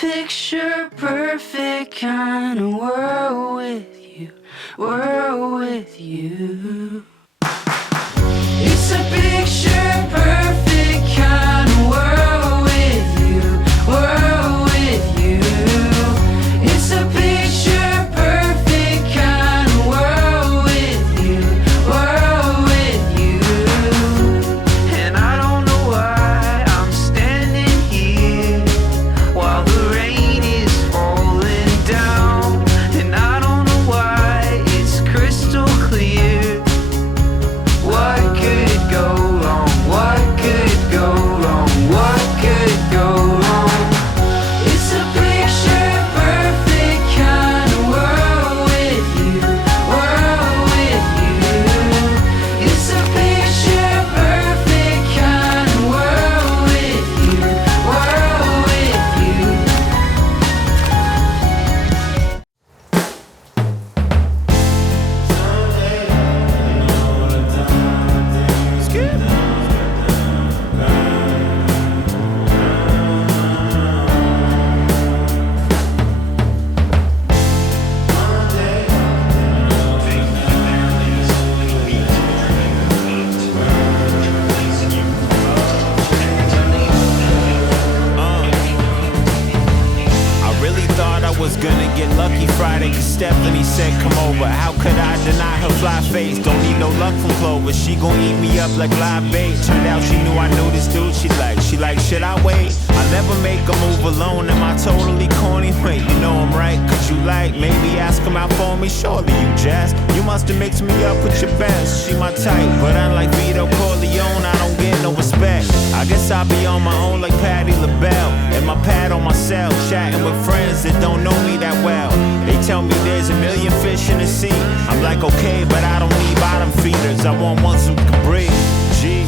picture perfect kind of world with you, world with you. It's a picture perfect kind of world with you, world with you. It's a picture perfect kind of world with you, world with you. And I don't know why I'm standing here while the rain is falling down, and I don't know why it's crystal clear. What could go wrong? What could go wrong? What could go wrong? It's a picture perfect kind of world with you, world with you. It's a picture perfect kind of world with you, world with you. I really thought I was gonna get lucky Friday, cause Stephanie said come over. How could I deny her fly face? Don't need no luck from Clover, she gon' eat me up like live bait. Turned out she knew I knew this dude she like, should I wait? I never make a move alone, am I totally corny? Wait, you know I'm right, could you like, maybe ask him out for me? Surely you jest, you must've mixed me up with your best. She my type, but unlike Vito Corleone, I don't get no respect. I guess I'll be on my own like Patti LaBelle, and my pad on myself, chatting with friends that don't know me that well. They tell me there's a million fish in the sea. I'm like, okay, but I don't need bottom feeders, I want ones who can breathe. Jeez.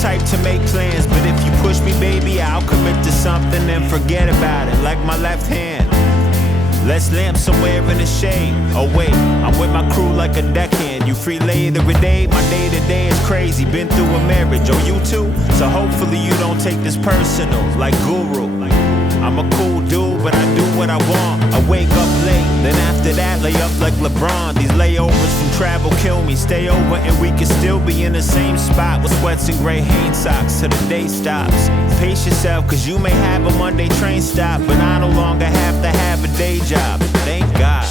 Type to make plans, but if you push me, baby, I'll commit to something and forget about it, like my left hand. Let's lamp somewhere in the shade. Oh wait, I'm with my crew like a deckhand. You free later every day, my day to day is crazy. Been through a marriage, oh you too? So hopefully you don't take this personal, like Guru. I'm a cool dude, but I do what I want. I wake up late, then after that lay up like LeBron. These layovers from travel kill me. Stay over and we can still be in the same spot with sweats and gray Hanes socks till the day stops. Pace yourself, cause you may have a Monday train stop, but I no longer have to have a day job. Thank God.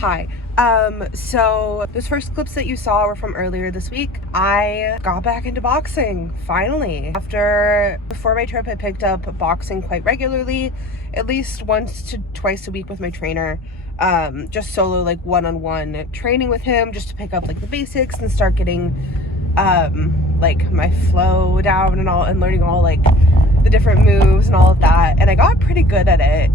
Hi. So those first clips that you saw were from earlier this week. I got back into boxing, finally. Before my trip, I picked up boxing quite regularly, at least once to twice a week with my trainer. Just solo, like one-on-one training with him, just to pick up like the basics and start getting like my flow down and learning all like the different moves and all of that. And I got pretty good at it.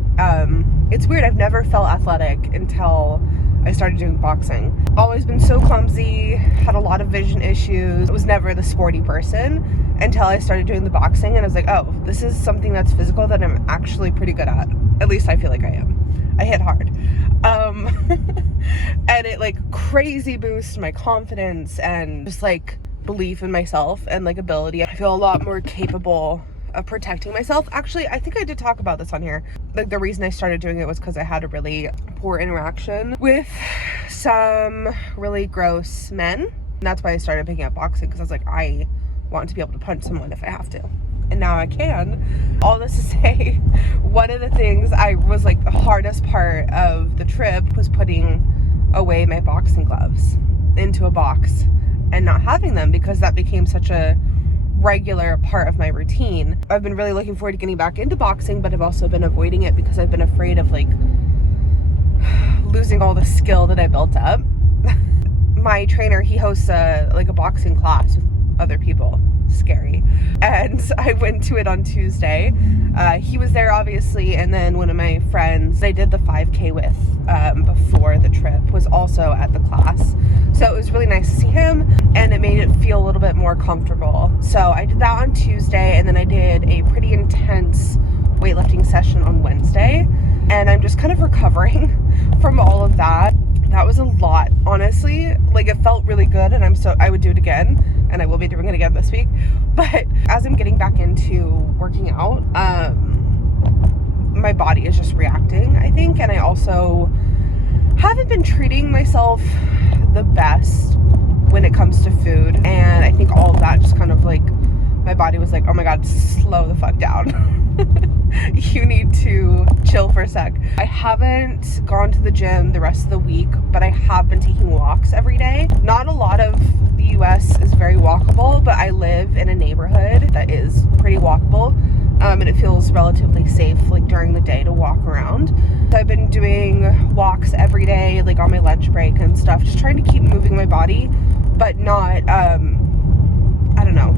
It's weird, I've never felt athletic until I started doing boxing. Always been so clumsy, had a lot of vision issues, was never the sporty person until I started doing the boxing, and I was like, oh, this is something that's physical that I'm actually pretty good at. At least I feel like I am. I hit hard. And it like crazy boosted my confidence and just like belief in myself and like ability. I feel a lot more capable of protecting myself. Actually, I think I did talk about this on here. Like the reason I started doing it was because I had a really poor interaction with some really gross men. And that's why I started picking up boxing, because I was like, I want to be able to punch someone if I have to. And now I can. All this to say, one of the things I was like the hardest part of the trip was putting away my boxing gloves into a box and not having them, because that became such a regular part of my routine. I've been really looking forward to getting back into boxing, but I've also been avoiding it because I've been afraid of like losing all the skill that I built up. My trainer, he hosts a boxing class with other people. Scary. And I went to it on Tuesday. He was there obviously, and then one of my friends I did the 5K with before the trip was also at the class. So it was really nice to see him, and it made it feel a little bit more comfortable. So I did that on Tuesday, and then I did a pretty intense weightlifting session on Wednesday, and I'm just kind of recovering from all of that. That was a lot, honestly. Like, it felt really good, and I would do it again, and I will be doing it again this week. But as I'm getting back into working out, my body is just reacting, I think, and I also haven't been treating myself the best when it comes to food, and I think all of that just kind of like, my body was like, oh my god, slow the fuck down. You need to chill for a sec. I haven't gone to the gym the rest of the week, but I have been taking walks every day. Not a lot of the US is very walkable, but I live in a neighborhood that is pretty walkable, and it feels relatively safe like during the day to walk around. So I've been doing walks every day, like on my lunch break and stuff, just trying to keep moving my body, but not, I don't know.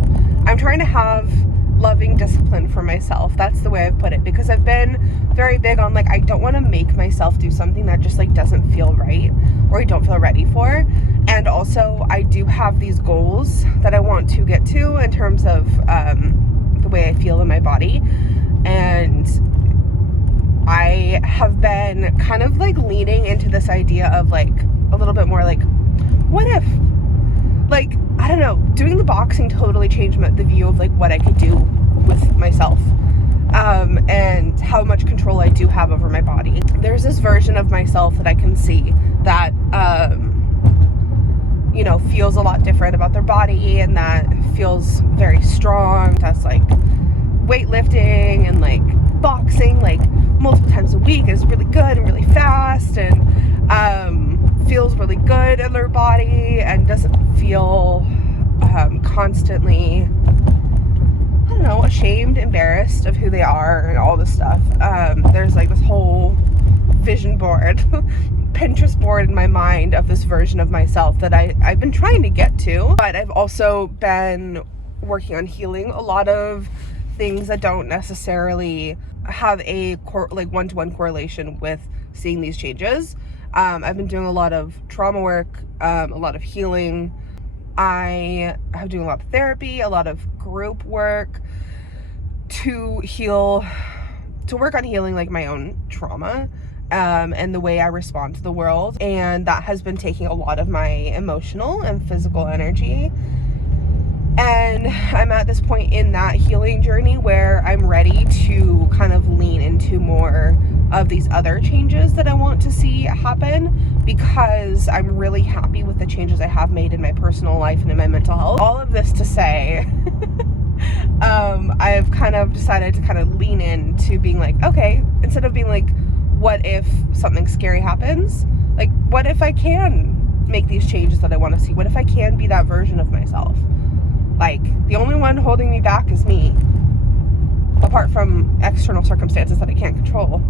I'm trying to have loving discipline for myself. That's the way I've put it, because I've been very big on like, I don't want to make myself do something that just like doesn't feel right or I don't feel ready for. And also I do have these goals that I want to get to in terms of the way I feel in my body, and I have been kind of like leaning into this idea of like a little bit more like, what if, like, I don't know, doing the boxing totally changed the view of like what I could do with myself, and how much control I do have over my body. There's this version of myself that I can see that you know, feels a lot different about their body, and that feels very strong. That's like weightlifting and like boxing like multiple times a week is really good and really fast, and feels really good in their body and doesn't feel constantly, I don't know, ashamed, embarrassed of who they are and all this stuff. There's like this whole vision board Pinterest board in my mind of this version of myself that I've been trying to get to, but I've also been working on healing a lot of things that don't necessarily have a like one-to-one correlation with seeing these changes. I've been doing a lot of trauma work, a lot of healing. I have doing a lot of therapy, a lot of group work to work on healing like my own trauma, and the way I respond to the world. And that has been taking a lot of my emotional and physical energy. And I'm at this point in that healing journey where I'm ready to kind of lean into more of these other changes that I want to see happen, because I'm really happy with the changes I have made in my personal life and in my mental health. All of this to say, I've kind of decided to kind of lean into being like, okay, instead of being like, what if something scary happens? Like, what if I can make these changes that I want to see? What if I can be that version of myself? Like, the only one holding me back is me, apart from external circumstances that I can't control.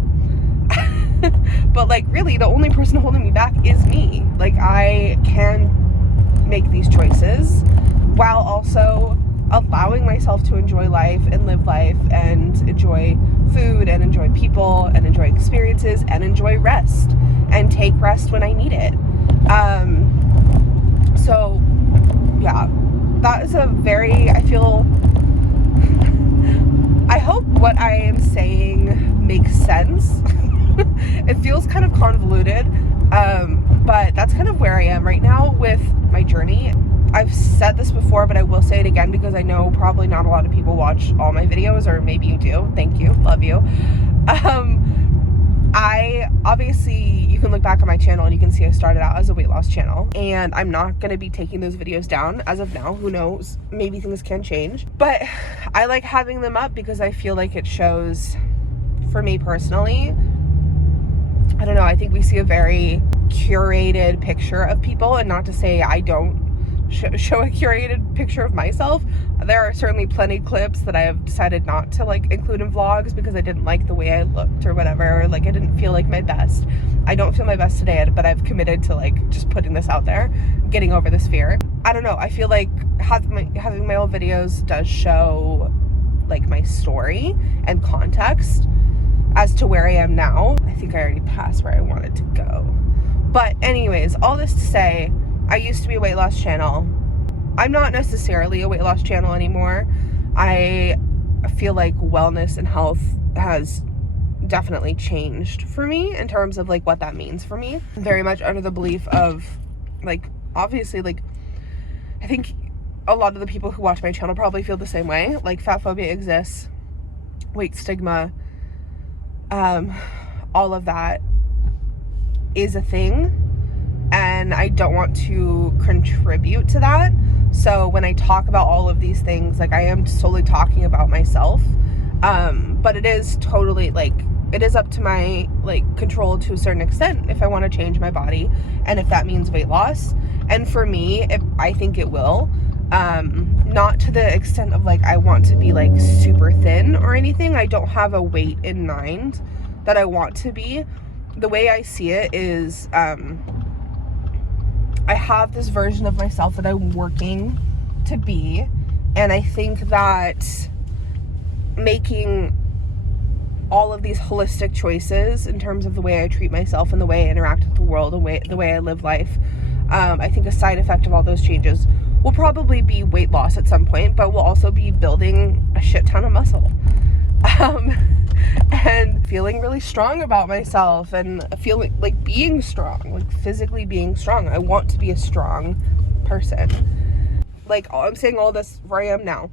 But like, really, the only person holding me back is me. Like, I can make these choices while also allowing myself to enjoy life and live life and enjoy food and enjoy people and enjoy experiences and enjoy rest and take rest when I need it. So yeah, that is a very, I hope what I am saying makes sense. It feels kind of convoluted, but that's kind of where I am right now with my journey. I've said this before, but I will say it again because I know probably not a lot of people watch all my videos, or maybe you do. Thank you. Love you. You can look back on my channel and you can see I started out as a weight loss channel, and I'm not going to be taking those videos down as of now. Who knows? Maybe things can change, but I like having them up because I feel like it shows, for me personally, I don't know, I think we see a very curated picture of people, and not to say I don't show a curated picture of myself. There are certainly plenty clips that I have decided not to like include in vlogs because I didn't like the way I looked or whatever, or like I didn't feel like my best. I don't feel my best today, but I've committed to like just putting this out there, getting over this fear. I don't know, I feel like having my old videos does show like my story and context as to where I am now. I think I already passed where I wanted to go. But anyways, all this to say, I used to be a weight loss channel. I'm not necessarily a weight loss channel anymore. I feel like wellness and health has definitely changed for me in terms of like what that means for me. I'm very much under the belief of like, obviously, like I think a lot of the people who watch my channel probably feel the same way. Like fat phobia exists, weight stigma, all of that is a thing, and I don't want to contribute to that. So when I talk about all of these things, like I am solely talking about myself, but it is totally like, it is up to my like control to a certain extent if I want to change my body, and if that means weight loss. And for me, I think it will, not to the extent of like I want to be like super thin or anything. I don't have a weight in mind that I want to be. The way I see it is, I have this version of myself that I'm working to be, and I think that making all of these holistic choices in terms of the way I treat myself and the way I interact with the world and the way I live life, I think a side effect of all those changes will probably be weight loss at some point, but we'll also be building a shit ton of muscle. And feeling really strong about myself, and feeling like being strong, like physically being strong. I want to be a strong person. Like, I'm saying all this where I am now.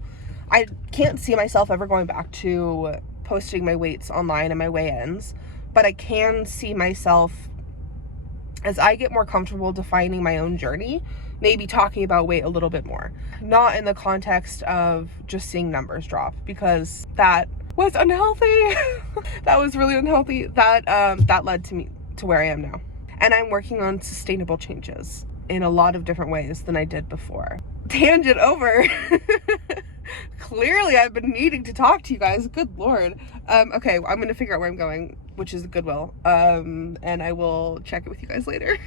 I can't see myself ever going back to posting my weights online and my weigh-ins, but I can see myself, as I get more comfortable defining my own journey, maybe talking about weight a little bit more. Not in the context of just seeing numbers drop, because that was unhealthy. That was really unhealthy. That led to me to where I am now. And I'm working on sustainable changes in a lot of different ways than I did before. Tangent over. Clearly I've been needing to talk to you guys. Good Lord. Okay, I'm gonna figure out where I'm going, which is Goodwill. And I will check it with you guys later.